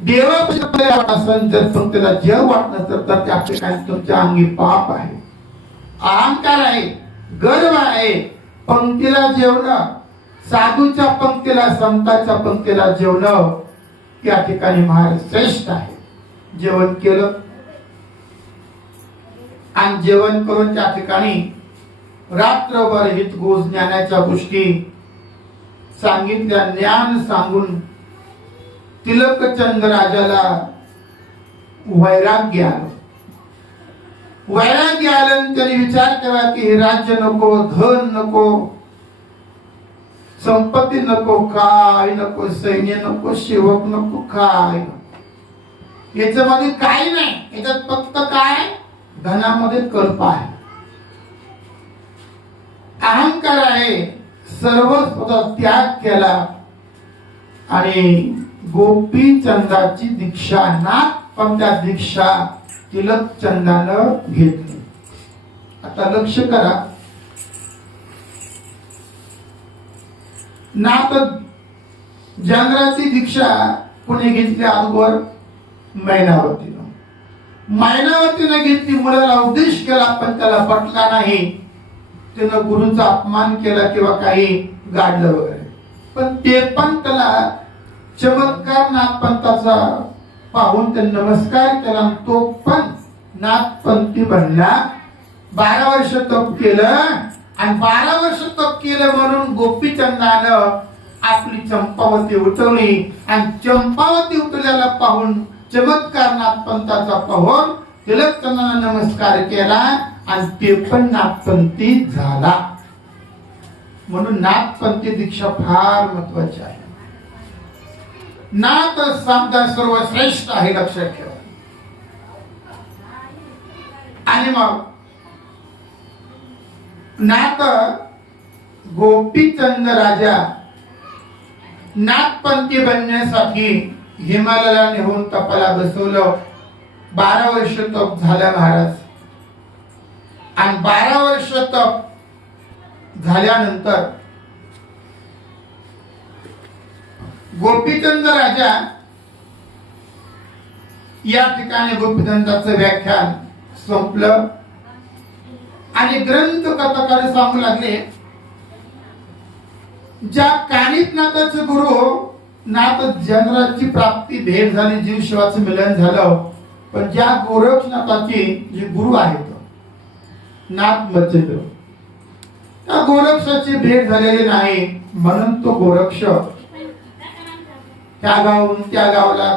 देवापासून जर तुमच्याला जग वाटत नसेल तर त्या ठिकाणी तुमच्या अंगी पाप आहे, अहंकार आहे, गर्व आहे. पंक्तीला जेवणं, साधूच्या पंक्तीला, संतांच्या पंक्तीला जेवणं त्या ठिकाणी महाराज श्रेष्ठ आहे. जेवण केलं आणि जेवण करून त्या ठिकाणी रात्रभर हितगुज ज्ञानाच्या गोष्टी सांगितल्या. ज्ञान सांगून तिलकचंद राजाला वैराग्य आलं. वैराग्य आलं त्याने विचार केला की हे राज्य नको, धन नको, संपत्ती नको, काय नको, सैन्य नको, सेवक नको, काय याच्यामध्ये काही नाही. याच्यात फक्त काय, धनामध्ये कल्प आहे, अहंकार आहे. सर्व त्याग केला आणि गोपीचंदाची दीक्षा, नाथ पंथा दीक्षा तिलकचंदानं घेतली. आता लक्ष करा, नाथ चंद्राची दीक्षा कोणी घेतली अगोदर? मैनावतीनं. मैनावतीनं घेतली. मुलाला उपदेश केला पण त्याला पटला नाही. त्यानं गुरुचा अपमान केला किंवा काही गाडलं वगैरे, पण ते पण त्याला चमत्कार नाथपंथाचा पाहून त्याने नमस्कार केला. तो पण नाथपंथी बनला. 12 वर्ष तप केलं आणि 12 वर्ष तप केलं म्हणून गोपीचंदानं आपली चंपावती उठवली आणि चंपावती उठवल्याला पाहून, चमत्कार नाथपंथाचा पाहून तिलकचंदानं नमस्कार केला आणि ते पण नाथपंथी झाला. म्हणून नाथपंथी दीक्षा फार महत्वाची आहे. नाथ शब्द सर्वश्रेष्ठ आहे, लक्षात ठेवा. आणि मग नाथ गोपीचंद राजा नाथपंथी बनण्यासाठी हिमालयाला नेऊन तपाला बसवलं. 12 वर्ष तप झालं महाराज. आणि 12 वर्ष तप झाल्यानंतर गोपीचंद राजा या ठिकाणी गोपीचंदाचं व्याख्यान संपलं आणि ग्रंथ कथाकार सांगू लागले, ज्या कानिफनाथाचे गुरु नाथ चंद्राची प्राप्ती भेट झाली, जीव शिवाचं मिलन झालं, पण ज्या गोरक्षनाथाचे जे गुरु आहेत नाथ मच्छिंद्र, त्या गोरक्षाची भेट झालेली नाही. म्हणून तो गोरक्ष त्या गावाहून त्या गावाला